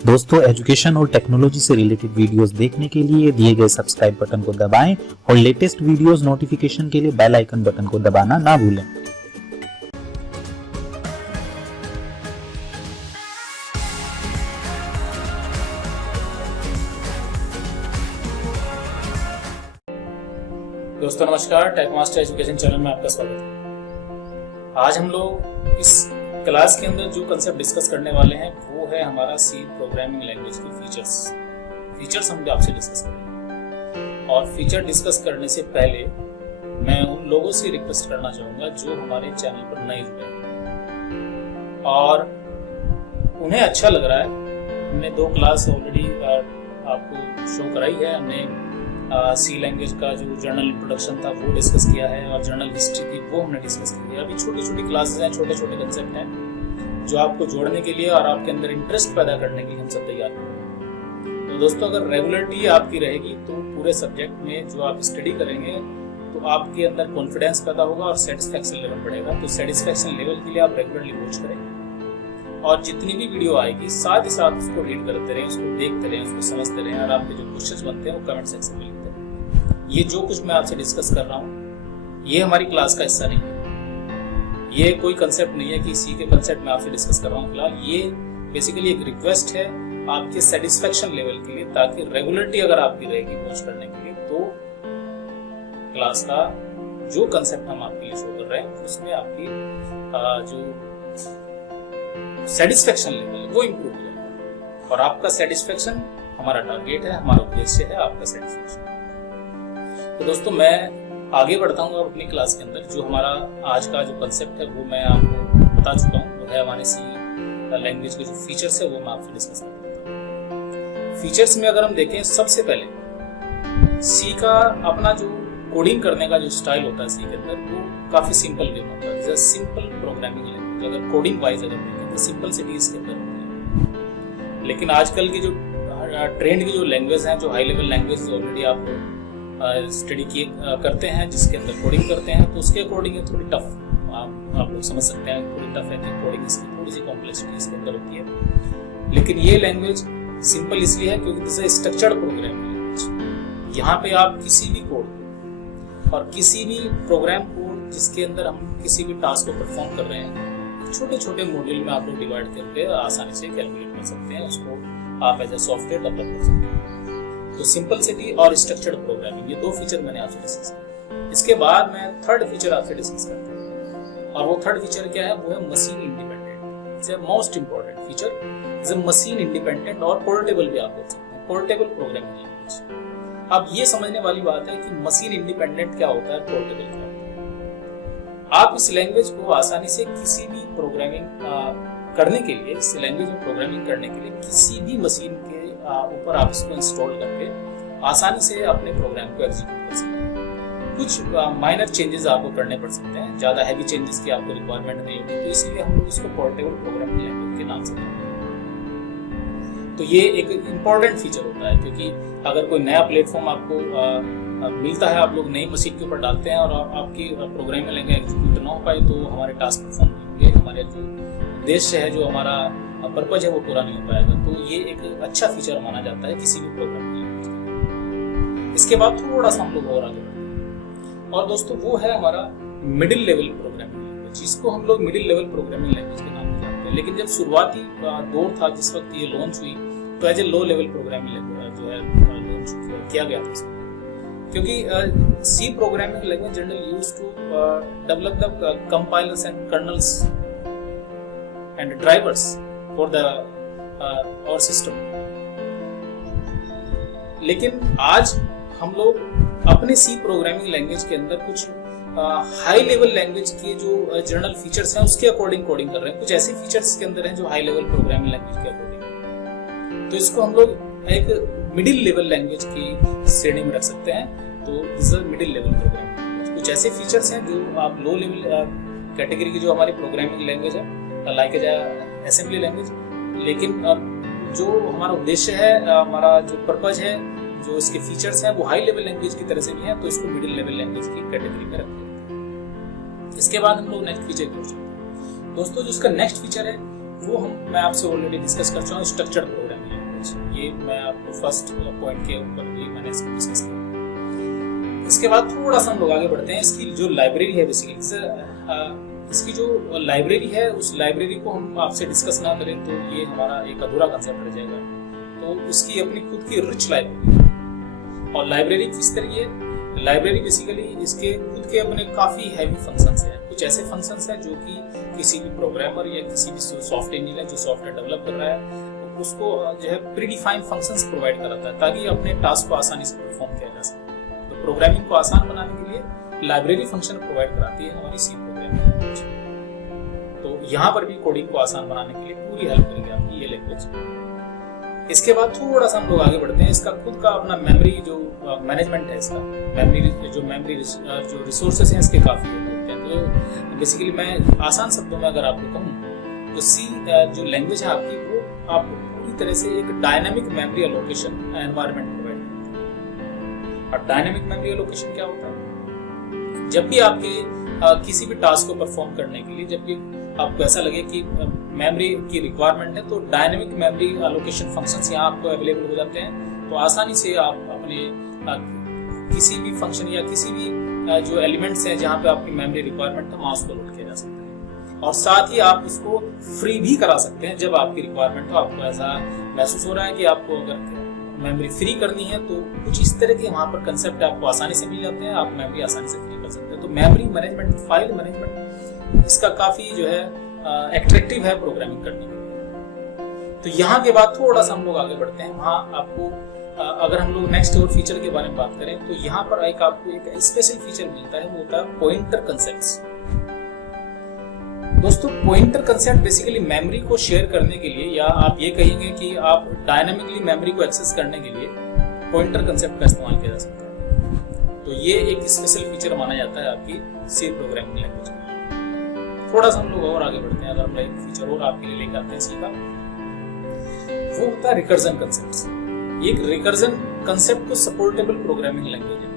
दोस्तों, एजुकेशन और टेक्नोलॉजी से रिलेटेड वीडियोस देखने के लिए दिए गए सब्सक्राइब बटन को दबाएं और लेटेस्ट वीडियोस नोटिफिकेशन के लिए बेल आइकन बटन को दबाना ना भूलें। दोस्तों नमस्कार, टेक मास्टर एजुकेशन चैनल में आपका स्वागत है। आज हम लोग इस क्लास के अंदर जो कंसेप्ट डिस्कस करने वाले हैं वो है हमारा सी प्रोग्रामिंग लैंग्वेज के फीचर्स हम आपसे डिस्कस करेंगे। और फीचर डिस्कस करने से पहले मैं उन लोगों से रिक्वेस्ट करना चाहूँगा जो हमारे चैनल पर नए जुड़े हैं और उन्हें अच्छा लग रहा है। हमने 2 क्लास ऑलरेडी आपको शो कराई है। हमने सी लैंग्वेज का जो जर्नल इंट्रोडक्शन था वो डिस्कस किया है और जर्नल हिस्ट्री थी वो हमने डिस्कस की है। अभी छोटी छोटी क्लासेस हैं, छोटे छोटे कंसेप्ट हैं जो आपको जोड़ने के लिए और आपके अंदर इंटरेस्ट पैदा करने के लिए हम सब तैयार हैं। तो दोस्तों, अगर रेगुलरिटी आपकी रहेगी तो पूरे सब्जेक्ट में जो आप स्टडी करेंगे तो आपके अंदर कॉन्फिडेंस पैदा होगा और सेटिस्फेक्शन लेवल बढ़ेगा। तो सेटिस्फेक्शन लेवल के लिए आप रेगुलरली वॉच करें और जितनी भी वीडियो आएगी साथ ही साथ उसको रीड करते रहें, उसको देखते रहें, उसको समझते रहें और आपके जो क्वेश्चंस बनते हैं वो कमेंट सेक्शन में लिखते रहें। ये जो कुछ मैं आपसे डिस्कस कर रहा हूँ ये हमारी क्लास का हिस्सा नहीं है। ये कोई कंसेप्ट नहीं है कि सी के कंसेप्ट में आपसे डिस्कस कर रहा हूँ। फिलहाल ये बेसिकली एक रिक्वेस्ट है आपके सेटिस्फेक्शन लेवल के लिए, ताकि रेगुलरिटी अगर आपकी रहेगी वॉच करने के लिए तो क्लास का जो कंसेप्ट हम आपके लिए शो कर रहे हैं उसमें आपकी जो सेटिस्फेक्शन लेवल वो इम्प्रूव हो जाएगा। और आपका सेटिस्फेक्शन हमारा टारगेट है, हमारा उद्देश्य है आपका सेटिस्फेक्शन। तो दोस्तों, मैं आगे बढ़ता हूँ अपनी क्लास के अंदर। जो हमारा आज का जो कंसेप्ट है वो मैं आपको बता चुका हूँ, वो है हमारे सी लैंग्वेज के जो फीचर्स है वो मैं आपसे डिस्कस करता हूँ। फीचर्स में अगर हम देखें, सबसे पहले सी का अपना जो कोडिंग करने का जो स्टाइल होता है सी के अंदर वो काफी सिंपल वे में होता है। जैसे सिंपल प्रोग्रामिंग लैंग्वेज अगर कोडिंग वाइज अगर देखें तो सिंपलिसिटी इसके अंदर होती है। लेकिन आजकल की जो ट्रेंड की जो लैंग्वेज है, जो हाई लेवल लैंग्वेज ऑलरेडी आप स्टडी किए करते हैं, जिसके अंदर कोडिंग करते हैं, तो उसके अकॉर्डिंग है थोड़ी टफ। आप लोग समझ सकते हैं थोड़ी टफ है कि कोडिंग इसकी थोड़ी सी कॉम्प्लेक्सिटी इसके अंदर होती है। लेकिन ये लैंग्वेज सिंपल इसलिए है क्योंकि this is structured programming language. यहाँ पे आप किसी भी कोड और किसी भी प्रोग्राम कोड जिसके अंदर हम किसी भी टास्क को परफॉर्म कर रहे हैं छोटे छोटे मॉड्यूल में आप लोग डिवाइड करके आसानी से कैलकुलेट कर सकते हैं। उसको आप एज ए सॉफ्टवेयर डेवलप कर सकते हैं। तो सिंपलिसिटी और स्ट्रक्चर्ड प्रोग्रामिंग, ये 2 फीचर मैंने आपसे डिस्कस किया। इसके बाद मैं थर्ड फीचर आपसे डिस्कस करता हूँ और वो थर्ड फीचर क्या है, वो है machine independent. It's a most important feature. It's a machine independent और पोर्टेबल भी आप बोल सकते हैं, पोर्टेबल प्रोग्रामिंग लैंग्वेज। अब ये समझने वाली बात है कि मशीन इंडिपेंडेंट क्या होता है, पोर्टेबल क्या होता है। आप इस लैंग्वेज को आसानी से किसी भी प्रोग्रामिंग करने के लिए, इस लैंग्वेज में प्रोग्रामिंग करने के लिए किसी भी मशीन के ऊपर आप इसको इंस्टॉल करके आसानी से अपने प्रोग्राम को एग्जीक्यूट कर सकते हैं। कुछ माइनर चेंजेस आपको करने पड़ सकते हैं, ज्यादा हैवी चेंजेस की आपको रिक्वायरमेंट नहीं होगी, तो इसलिए हम लोग इसको पोर्टेबल प्रोग्रामिंग लैंग्वेज के नाम से जानते हैं। तो ये एक इम्पोर्टेंट फीचर होता है क्योंकि अगर कोई नया प्लेटफॉर्म आपको मिलता है, आप लोग नई मशीन के ऊपर डालते हैं और आपकी प्रोग्रामिंग लैंग्वेज एग्जीक्यूट ना हो पाए तो हमारे टास्क परफॉर्म नहीं होंगे, हमारे जो उद्देश्य है, जो हमारा पर्पज है वो पूरा नहीं हो पाएगा। तो ये एक अच्छा फीचर माना जाता है किसी भी प्रोग्रामिंग लैंग्वेज का। इसके बाद थोड़ा सा हम लोग और आगे बढ़ते हैं और दोस्तों वो है हमारा मिडिल लेवल प्रोग्रामिंग लैंग्वेज, जिसको हम लोग मिडिल लेवल प्रोग्रामिंग लैंग्वेज के नाम से जानते हैं। लेकिन जब शुरुआती दौर था जिस वक्त ये लॉन्च हुई तो as a low level programming language जो है लॉन्च किया गया था इसमें, क्योंकि C programming language generally used to develop the compilers and kernels and drivers for the our system। लेकिन आज हम लोग अपने सी प्रोग्रामिंग लैंग्वेज के अंदर कुछ हाई लेवल लैंग्वेज के जो जनरल फीचर्स हैं उसके अकॉर्डिंग कोडिंग कर रहे हैं। कुछ ऐसे फीचर्स के अंदर हैं जो हाई लेवल प्रोग्रामिंग लैंग्वेज के अकॉर्डिंग, तो इसको हम लोग एक मिडिल लेवल लैंग्वेज की श्रेणी में रख सकते हैं। तो this is middle level programming language. कुछ ऐसे फीचर्स हैं जो आप लो लेवल कैटेगरी की जो हमारी प्रोग्रामिंग लैंग्वेज है, लाइक असेंबली लैंग्वेज, लेकिन जो हमारा उद्देश्य है, हमारा जो पर्पज है, जो इसके फीचर्स हैं वो हाई लेवल लैंग्वेज की तरह से भी हैं, तो इसको मिडिल लेवल लैंग्वेज की कैटेगरी में रखते हैं। इसके बाद हम लोग नेक्स्ट फीचर की ओर चलते हैं। दोस्तों, जो इसका नेक्स्ट फीचर है वो मैं आपसे ऑलरेडी डिस्कस कर चुका हूँ, स्ट्रक्चर्ड प्रोग्रामिंग। लैंग्वेज, ये मैं आपको फर्स्ट पॉइंट के ऊपर भी मैंने इसको डिस्कस किया। इसके बाद थोड़ा सा हम लोग आगे बढ़ते हैं। इसकी जो लाइब्रेरी है बेसिकली, इसकी जो लाइब्रेरी है उस लाइब्रेरी को हम आपसे डिस्कस ना करें तो ये हमारा एक अधूरा कंसेप्ट रह जाएगा। तो इसकी अपनी खुद की रिच लाइब्रेरी, और लाइब्रेरी किस तरीके है? लाइब्रेरी बेसिकली इसके खुद के अपने काफी हैवी फंक्शंस हैं। कुछ ऐसे फंक्शंस हैं जो कि किसी भी प्रोग्रामर या किसी भी सॉफ्टवेयर इंजीनियर जो सॉफ्टवेयर डेवलप कर रहा है उसको जो है प्रीडिफाइंड फंक्शंस प्रोवाइड कराता है ताकि अपने टास्क को आसानी से परफॉर्म किया जा सके। तो प्रोग्रामिंग को आसान बनाने के लिए लाइब्रेरी फंक्शन प्रोवाइड कराती है हमारी सी प्रोग्रामिंग लैंग्वेज। तो यहाँ पर भी कोडिंग को आसान बनाने के लिए पूरी हेल्प करेगी आपकी ये लैंग्वेज। इसके बाद थोड़ा सा हम लोग आगे बढ़ते हैं। इसका खुद का अपना मेमोरी जो मैनेजमेंट है, इसका मेमोरी जो रिसोर्सेस हैं इसके काफी होते हैं। तो बेसिकली मैं आसान शब्दों में अगर आपको कहूँ तो सी जो लैंग्वेज है आपकी, वो आपको पूरी तरह से एक dynamic memory allocation environment provide करती है। और डायनामिक मेमोरी एलोकेशन क्या होता है? जब भी आपके किसी भी टास्क को परफॉर्म करने के लिए जब भी आपको ऐसा लगे कि मेमोरी की रिक्वायरमेंट है तो डायनेमिक मेमोरी एलोकेशन फंक्शंस यहाँ आपको अवेलेबल हो जाते हैं। तो आसानी से आप अपने किसी भी फंक्शन या किसी भी जो एलिमेंट्स हैं जहाँ पे आपकी मेमोरी रिक्वायरमेंट है वहाँ उसको लोड किया जा सकता है। और साथ ही आप उसको फ्री भी करा सकते हैं जब आपकी रिक्वायरमेंट हो, आपको ऐसा महसूस हो रहा है कि आपको अगर मेमोरी फ्री करनी है तो कुछ इस तरह के वहाँ पर कंसेप्ट आपको आसानी से मिल जाते हैं, आप मेमोरी आसानी से फ्री कर सकते हैं। तो मेमोरी मैनेजमेंट, फाइल मैनेजमेंट इसका काफी जो है एट्रैक्टिव है प्रोग्रामिंग करने के लिए। तो यहाँ के बाद थोड़ा सा हम लोग आगे बढ़ते हैं। वहाँ आपको अगर हम लोग नेक्स्ट और फीचर के बारे में बात करें तो यहाँ पर एक आपको एक स्पेशल फीचर मिलता है, वो होता है पॉइंटर कंसेप्ट्स। दोस्तों पॉइंटर कंसेप्ट बेसिकली मेमोरी को शेयर करने के लिए, या आप ये कहेंगे कि आप डायनामिकली मेमोरी को एक्सेस करने के लिए पॉइंटर कंसेप्ट का इस्तेमाल किया जा सकता है। तो ये एक स्पेशल फीचर माना जाता है आपकी सी प्रोग्रामिंग लैंग्वेज में। थोड़ा सा हम लोग और आगे बढ़ते हैं। अगर हम एक फीचर और आपके लिए लेकर आते हैं सी का, वो होता है रिकर्जन कंसेप्ट। एक रिकर्जन कंसेप्ट को सपोर्टेबल प्रोग्रामिंग लैंग्वेज है।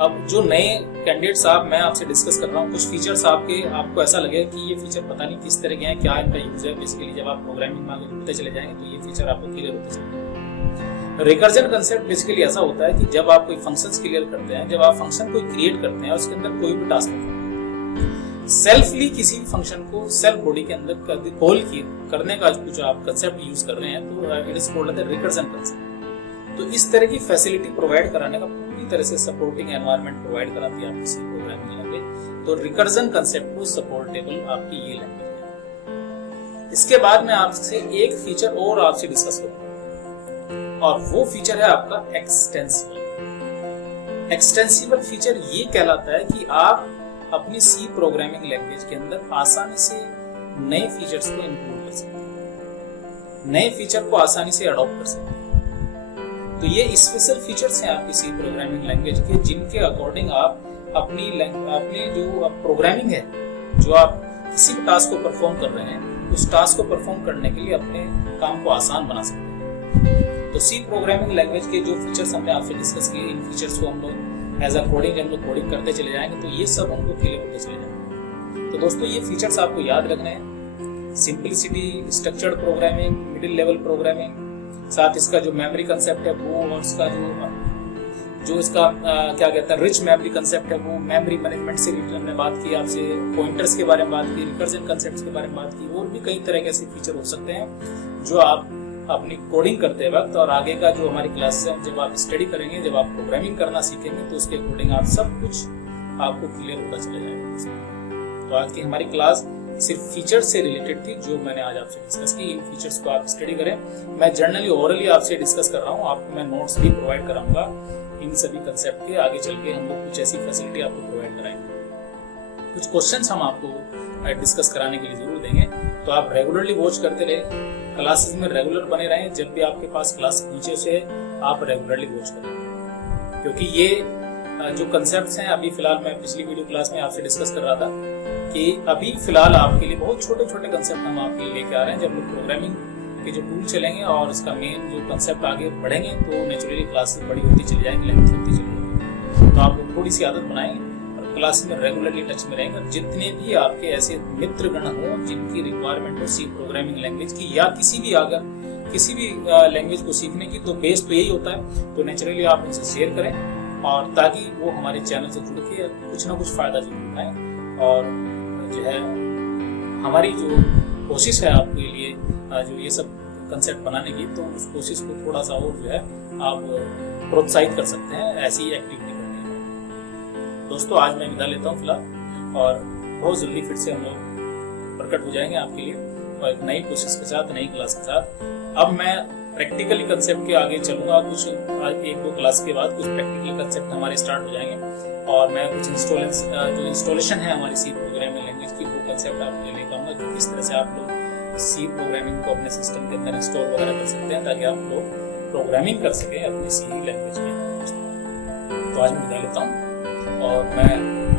अब जो नए कैंडिडेट्स मैं आपसे डिस्कस कर रहा हूँ, कुछ फीचर्स आपको ऐसा लगे कि ये फीचर पता नहीं किस तरह के हैं, क्या इनका यूज है। बेसिकली जब आप प्रोग्रामिंग में आगे बढ़ते चले जाएंगे तो ये फीचर आपको क्लियर होते चलेंगे। रिकर्जन कंसेप्ट बेसिकली ऐसा होता है कि जब आप कोई फंक्शंस क्लियर करते हैं, जब आप फंक्शन को क्रिएट करते हैं और उसके अंदर कोई भी टास्क सेल्फली किसी भी फंक्शन को सेल्फ बॉडी के अंदर कॉल करने का जो आप कंसेप्ट यूज कर रहे हैं तो it is called the recursion concept. तो इस तरह की फैसिलिटी प्रोवाइड कराने का पूरी तरह से सपोर्टिंग एनवायरनमेंट प्रोवाइड कराती है आपकी सी प्रोग्रामिंग लैंग्वेज। तो रिकर्जन कंसेप्ट को सपोर्टेबल आपकी ये लैंग्वेज है। इसके बाद मैं आपसे एक फीचर और आपसे डिस्कस करूंगा और वो फीचर है आपका एक्सटेंसिबल। एक्सटेंसिबल फीचर ये कहलाता है कि आप अपनी सी प्रोग्रामिंग लैंग्वेज के अंदर आसानी से नए फीचर्स को इंक्लूड कर सकते हैं, नए फीचर को आसानी से अडॉप्ट कर सकते हैं। तो ये स्पेशल फीचर्स हैं आपकी सी प्रोग्रामिंग लैंग्वेज के, जिनके अकॉर्डिंग आप अपनी जो प्रोग्रामिंग है, जो आप किसी भी टास्क को परफॉर्म कर रहे हैं, उस टास्क को परफॉर्म करने के लिए अपने काम को आसान बना सकते हैं। तो सी प्रोग्रामिंग लैंग्वेज के जो फीचर्स हमने आपसे डिस्कस किए, इन फीचर्स को हम लोग एज अ कोडिंग हम लोग कोडिंग करते चले जाएंगे तो ये सब हमको क्लियर होते चले जाएंगे। तो दोस्तों ये फीचर्स आपको याद रखने हैं। Simplicity, structured programming, middle level programming, साथ इसका जो मेमोरी कंसेप्ट है वो, और इसका जो इसका क्या कहता है रिच मेमोरी कंसेप्ट है वो, मेमोरी मैनेजमेंट से हमने बात की, आपसे पॉइंटर्स के बारे में बात की, रिकर्जन कंसेप्ट्स के बारे में बात की। और भी कई तरह के ऐसे फीचर हो सकते हैं जो आप अपनी कोडिंग करते वक्त और आगे का जो हमारी क्लास है जब आप स्टडी करेंगे, जब आप प्रोग्रामिंग करना सीखेंगे तो उसके अकॉर्डिंग आप सब कुछ आपको क्लियर होता चला जाएगा। तो आज की हमारी क्लास सिर्फ फीचर्स से रिलेटेड थी जो मैंने आज आपसे डिस्कस की। इन फीचर्स को आप स्टडी करें। मैं जनरली ओरली आपसे डिस्कस कर रहा हूँ, आपको मैं नोट्स भी प्रोवाइड कराऊंगा इन सभी कंसेप्ट के। आगे चल के हम लोग कुछ ऐसी फैसिलिटी आपको प्रोवाइड कराएंगे, कुछ क्वेश्चंस हम आपको डिस्कस कराने के लिए जरूर देंगे। तो आप रेगुलरली वॉच करते रहे, क्लासेस में रेगुलर बने रहें। जब भी आपके पास क्लास नीचे से आप रेगुलरली वॉच करें, क्योंकि ये जो कंसेप्ट्स हैं अभी फिलहाल मैं पिछली वीडियो क्लास में आपसे डिस्कस कर रहा था कि अभी फिलहाल आपके लिए बहुत छोटे छोटे कंसेप्ट हम आपके लिए लेके आ रहे हैं। जब लोग प्रोग्रामिंग के जो टूल चलेंगे और इसका मेन जो कंसेप्ट आगे बढ़ेंगे तो नेचुरली क्लासेस बड़ी होती चली जाएंगी, लेंथ होती चली जाएगी। तो आप लोग थोड़ी सी आदत बनाएंगे और क्लास में रेगुलरली टच में रहेंगे। जितने भी आपके ऐसे मित्रगण हो जिनकी रिक्वायरमेंट हो सी प्रोग्रामिंग लैंग्वेज की या किसी भी लैंग्वेज को सीखने की, तो बेस तो यही होता है। तो नेचुरली आप इनसे शेयर करें और ताकि वो हमारे चैनल से जुड़ के कुछ ना कुछ फायदा जरूर उठाएं। और जो है हमारी जो कोशिश है आपके लिए जो ये सब कंसेप्ट बनाने की, तो उस कोशिश को थोड़ा सा और जो है आप प्रोत्साहित कर सकते हैं ऐसी एक्टिविटी करने में। दोस्तों आज मैं विदा लेता हूँ फिलहाल, और बहुत जल्दी फिर से हम लोग प्रकट हो जाएंगे आपके लिए और एक नई कोशिश के साथ, नई क्लास के साथ। अब मैं प्रैक्टिकली कंसेप्ट के आगे चलूंगा, कुछ 1-2 क्लास के बाद कुछ प्रैक्टिकल कंसेप्ट हमारे स्टार्ट हो जाएंगे और मैं कुछ इंस्टॉलेशन है हमारी सी प्रोग्रामिंग लैंग्वेज की, वो कंसेप्ट आपके लेकर आऊंगा कि किस तरह से आप लोग सी प्रोग्रामिंग को अपने सिस्टम के अंदर इंस्टॉल वगैरह कर सकते हैं ताकि आप लोग प्रोग्रामिंग कर सकें अपनी सी लैंग्वेज में। तो आज मैं विदा लेता हूँ और मैं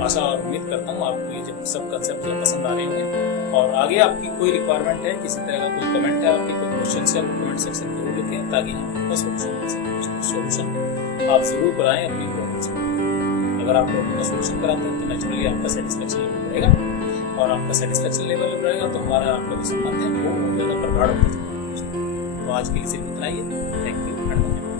आशा और उम्मीद करता हूँ आपको ये जब सब कंसेप्ट पसंद आ रहे होंगे। और आगे आपकी कोई रिक्वायरमेंट है, किसी तरह का कोई कमेंट है, आपकी कोई क्वेश्चन है, कमेंट सेक्शन में जरूर लिखें ताकि हम उनका सोल्यूशन आप जरूर कराएं अपनी प्रॉब्लम्स को। अगर आप प्रॉब्लम का सोल्यूशन कराते हैं तो नेचुरली आपका सेटिस्फेक्शन लेवल बढ़ेगा, और आपका सेटिस्फेक्शन लेवल बढ़ेगा तो हमारा आपका जो संबंध है वो बहुत ज़्यादा प्रगाढ़ होता है। तो आज के लिए सिर्फ इतना ही है। Thank you.